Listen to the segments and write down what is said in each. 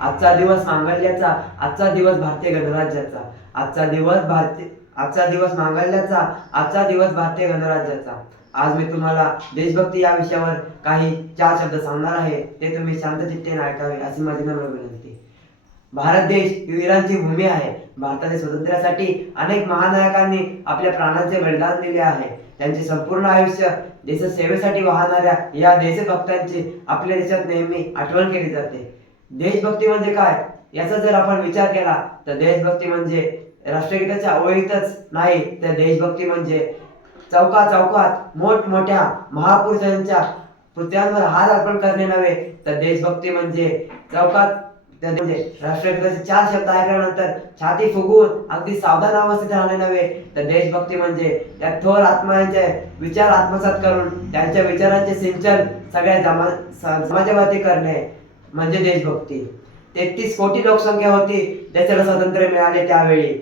आजचा दिवस मांगल्याचा, आजचा दिवस भारतीय गणराज्याचा, आजचा दिवस मांगल्याचा, आजचा दिवस भारतीय गणराज्याचा। आज मी तुम्हाला देशभक्ती या विषयावर काही 4 शब्द सांगणार आहे, ते तुम्ही शांत चित्तेने ऐकावे अशी माझी नम्र विनंती। भारत देश ही वीरांची भूमी आहे। भारताच्या स्वातंत्र्यासाठी अनेक महानायकांनी आपल्या प्राणांचे बलिदान दिले आहे। त्यांचे संपूर्ण आयुष्य देशसेवेसाठी वाहणाऱ्या या देशभक्तांची आपल्या देशात नेहमी आठवण केली जाते। देशभक्ती म्हणजे काय याचा जर आपण विचार केला तर देशभक्ती म्हणजे राष्ट्रगीताच्या ओळीतच नाही, तर देशभक्ती म्हणजे चौकात मोठमोठ्या महापुरुषांच्या पुतळ्यांवर हार अर्पण करणे नव्हे, तर देशभक्ती म्हणजे राष्ट्रगीताचे 4 शब्द ऐकल्यानंतर छाती फुगवून अगदी सावधान अवस्थेत राहणे नव्हे, तर देशभक्ती म्हणजे त्या थोर आत्म्यांचे विचार आत्मसात करून त्यांच्या विचारांचे सिंचन सगळ्या समाजावरती करणे म्हणजे देशभक्ती। 33 कोटी लोकसंख्या होती देशाला स्वातंत्र्य मिळाले त्यावेळी।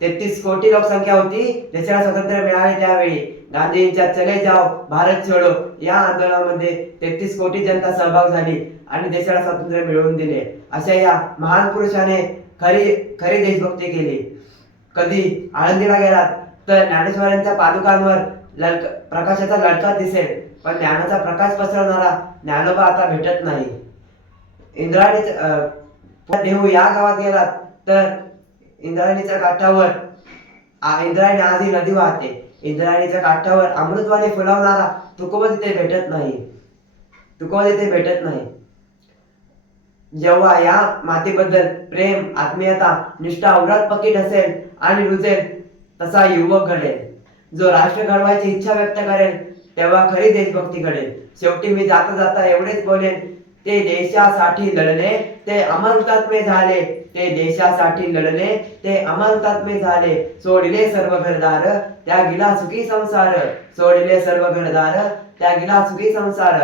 33 कोटी लोकसंख्या होती देशाला स्वातंत्र्य मिळाले त्यावेळी। गांधींच्या चले जाओ भारत छोडो या आंदोलनामध्ये 33 कोटी जनता सहभाग झाली आणि देशाला स्वातंत्र्य मिळवून दिले। अशा या महान पुरुषाने खरी देशभक्ती केली। कधी आळंदीला गेलात तर ज्ञानेश्वरांच्या पादुकांवर प्रकाशाचा लडका दिसेल, पण ज्ञानाचा प्रकाश पसरवणारा ज्ञानोबा आता भेटत नाही। देहू या गावात गेलात तर इंद्रायणीच्या काठावर इंद्रायणी आधी नदी वाहते। इंद्रायणीच्या काठावर अमृतवाणी फुलवणारा तुकोबा तिथे भेटत नाही। जेव्हा या मातीबद्दल प्रेम, आत्मीयता, निष्ठा औरात पकीट असेल आणि रुजेल तसा युवक घडेल, जो राष्ट्र घडवायची इच्छा व्यक्त करेल, तेव्हा खरी देशभक्ती घडेल। शेवटी मी जाता जाता एवढेच बोलेन, ते देशासाठी लढले ते अमर हुतात्मे झाले, ते देशासाठी लढले ते अमर हुतात्मे झाले। सोडिले सर्व घरदार त्यागिला सुखी संसार, सोडिले सर्व घरदार त्यागिला सुखी संसार।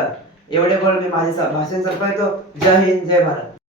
एवढे बोलून मी माझे भाषण संपवतो। जय हिंद, जय भारत।